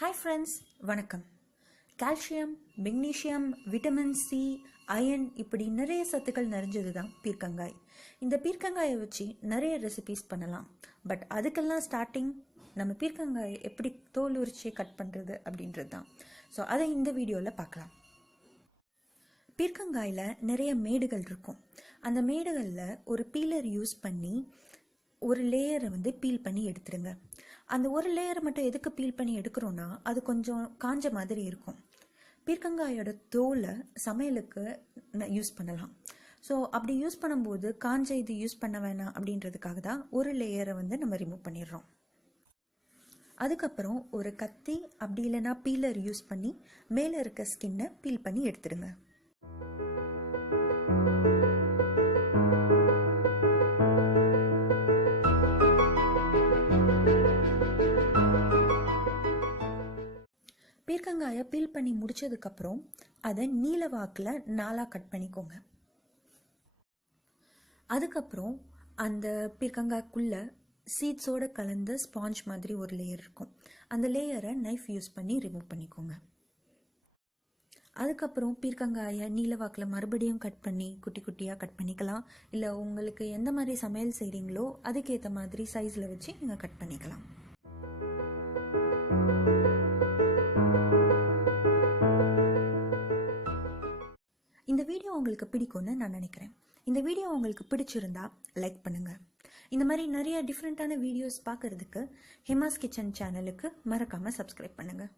Hi friends, வணக்கம். Calcium, magnesium, vitamin C, iron இப்படி நிறைய சத்துக்கள் நிறைஞ்சது தான் பீர்க்கங்காய். இந்த பீர்க்கங்காயை வச்சு நிறைய ரெசிபீஸ் பண்ணலாம். பட் அதுக்கெல்லாம் ஸ்டார்டிங் நம்ம பீர்க்கங்காயை எப்படி தோல் உரிச்சு கட் பண்ணுறது அப்படின்றது தான். ஸோ அதை இந்த வீடியோவில் பார்க்கலாம். பீர்க்கங்காயில் நிறைய மேடுகள் இருக்கும். அந்த மேடுகளில் ஒரு பீலர் யூஸ் பண்ணி ஒரு லேயரை பீல் பண்ணி எடுத்துடுங்க. அந்த ஒரு லேயரை மட்டும் எதுக்கு பீல் பண்ணி எடுக்கிறோன்னா, அது கொஞ்சம் காஞ்ச மாதிரி இருக்கும். பீர்க்கங்காயோட தோலை சமையலுக்கு யூஸ் பண்ணலாம். ஸோ அப்படி யூஸ் பண்ணும்போது காஞ்ச இது யூஸ் பண்ண வேணாம் அப்படின்றதுக்காக தான் ஒரு லேயரை நம்ம ரிமூவ் பண்ணிடுறோம். அதுக்கப்புறம் ஒரு கத்தி அப்படி இல்லைன்னா பீலர் யூஸ் பண்ணி மேலே இருக்க ஸ்கின்னை பீல் பண்ணி எடுத்துடுங்க. பீர்க்கங்காயை பீல் பண்ணி முடிச்சதுக்கப்புறம் அதை நீல வாக்கில் 4 கட் பண்ணிக்கோங்க. அதுக்கப்புறம் அந்த பீர்க்கங்காய்க்குள்ள சீட்ஸோடு கலந்த ஸ்பாஞ்ச் மாதிரி ஒரு லேயர் இருக்கும். அந்த லேயரை நைஃப் யூஸ் பண்ணி ரிமூவ் பண்ணிக்கோங்க. அதுக்கப்புறம் பீர்க்கங்காயை நீல வாக்கில் மறுபடியும் கட் பண்ணி குட்டி குட்டியாக கட் பண்ணிக்கலாம். இல்லை உங்களுக்கு எந்த மாதிரி சமையல் செய்கிறீங்களோ அதுக்கேற்ற மாதிரி சைஸில் வச்சு நீங்கள் கட் பண்ணிக்கலாம். இந்த வீடியோ உங்களுக்கு பிடிக்கும்னு நான் நினைக்கிறேன். இந்த வீடியோ உங்களுக்கு பிடிச்சிருந்தா லைக் பண்ணுங்கள். இந்த மாதிரி நிறைய டிஃப்ரெண்ட்டான வீடியோஸ் பார்க்குறதுக்கு ஹெமாஸ் கிச்சன் சேனலுக்கு மறக்காமல் சப்ஸ்கிரைப் பண்ணுங்கள்.